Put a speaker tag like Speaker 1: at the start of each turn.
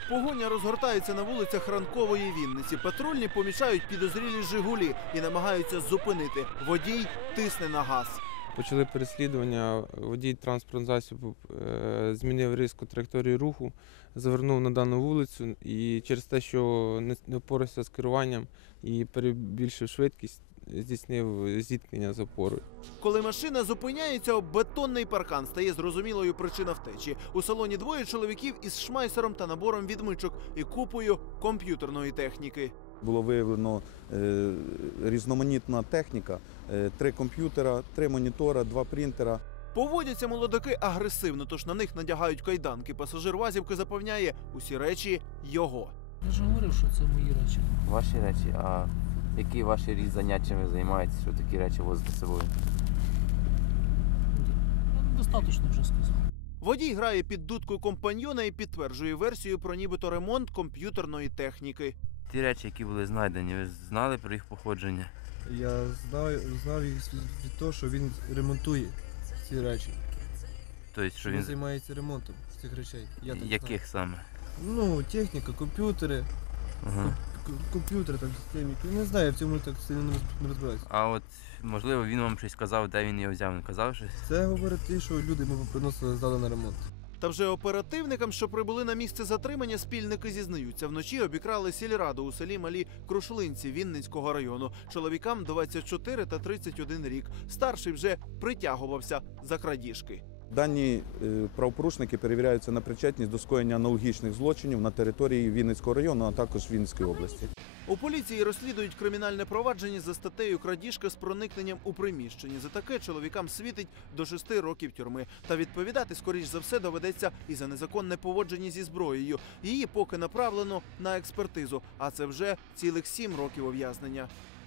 Speaker 1: Погоня розгортається на вулицях ранкової Вінниці. Патрульні помічають підозрілі «Жигулі» і намагаються зупинити. Водій тисне на газ.
Speaker 2: Почали переслідування, водій транспортного засобу змінив різко траєкторію руху, завернув на дану вулицю і через те, що не впорався з керуванням і перебільшив швидкість, здійснив зіткнення з опорою.
Speaker 1: Коли машина зупиняється, об бетонний паркан стає зрозумілою причина втечі. У салоні двоє чоловіків із шмайсером та набором відмичок і купою комп'ютерної техніки.
Speaker 3: Було виявлено різноманітна техніка, 3 комп'ютера, 3 монітора, 2 принтера.
Speaker 1: Поводяться молодики агресивно, тож на них надягають кайданки. Пасажир Вазівки запевняє, усі речі його.
Speaker 4: Я ж говорив, що це мої речі.
Speaker 5: Ваші речі? А які ваші різні заняття ви займаєтесь, що такі речі возите з собою?
Speaker 4: Я достатньо вже сказав.
Speaker 1: Водій грає під дудкою компаньйона і підтверджує версію про нібито ремонт комп'ютерної техніки.
Speaker 5: Ті речі, які були знайдені, ви знали про їх походження?
Speaker 6: Я знав їх від того, що він ремонтує ці речі.
Speaker 5: Тобто, що
Speaker 6: Він
Speaker 5: він
Speaker 6: займається ремонтом цих речей. Я так
Speaker 5: яких саме?
Speaker 6: знаю. Ну, техніка, комп'ютери,
Speaker 5: Ага.
Speaker 6: комп'ютери, там, системи. Я не знаю, я в цьому так сильно не розбираюся.
Speaker 5: А от, можливо, він вам щось сказав, де він його взяв, не казав щось?
Speaker 6: Це говорить те, що люди ми приносили, здали на ремонт.
Speaker 1: Та вже оперативникам, що прибули на місце затримання, спільники зізнаються. Вночі обікрали сільраду у селі Малі Крушлинці Вінницького району. Чоловікам 24 та 31 рік. Старший вже притягувався за крадіжки.
Speaker 3: Дані правопорушники перевіряються на причетність до скоєння аналогічних злочинів на території Вінницького району, а також Вінницької області.
Speaker 1: У поліції розслідують кримінальне провадження за статтею «Крадіжка з проникненням у приміщення». За таке чоловікам світить до 6 років тюрми. Та відповідати, скоріш за все, доведеться і за незаконне поводження зі зброєю. Її поки направлено на експертизу, а це вже цілих 7 років ув'язнення.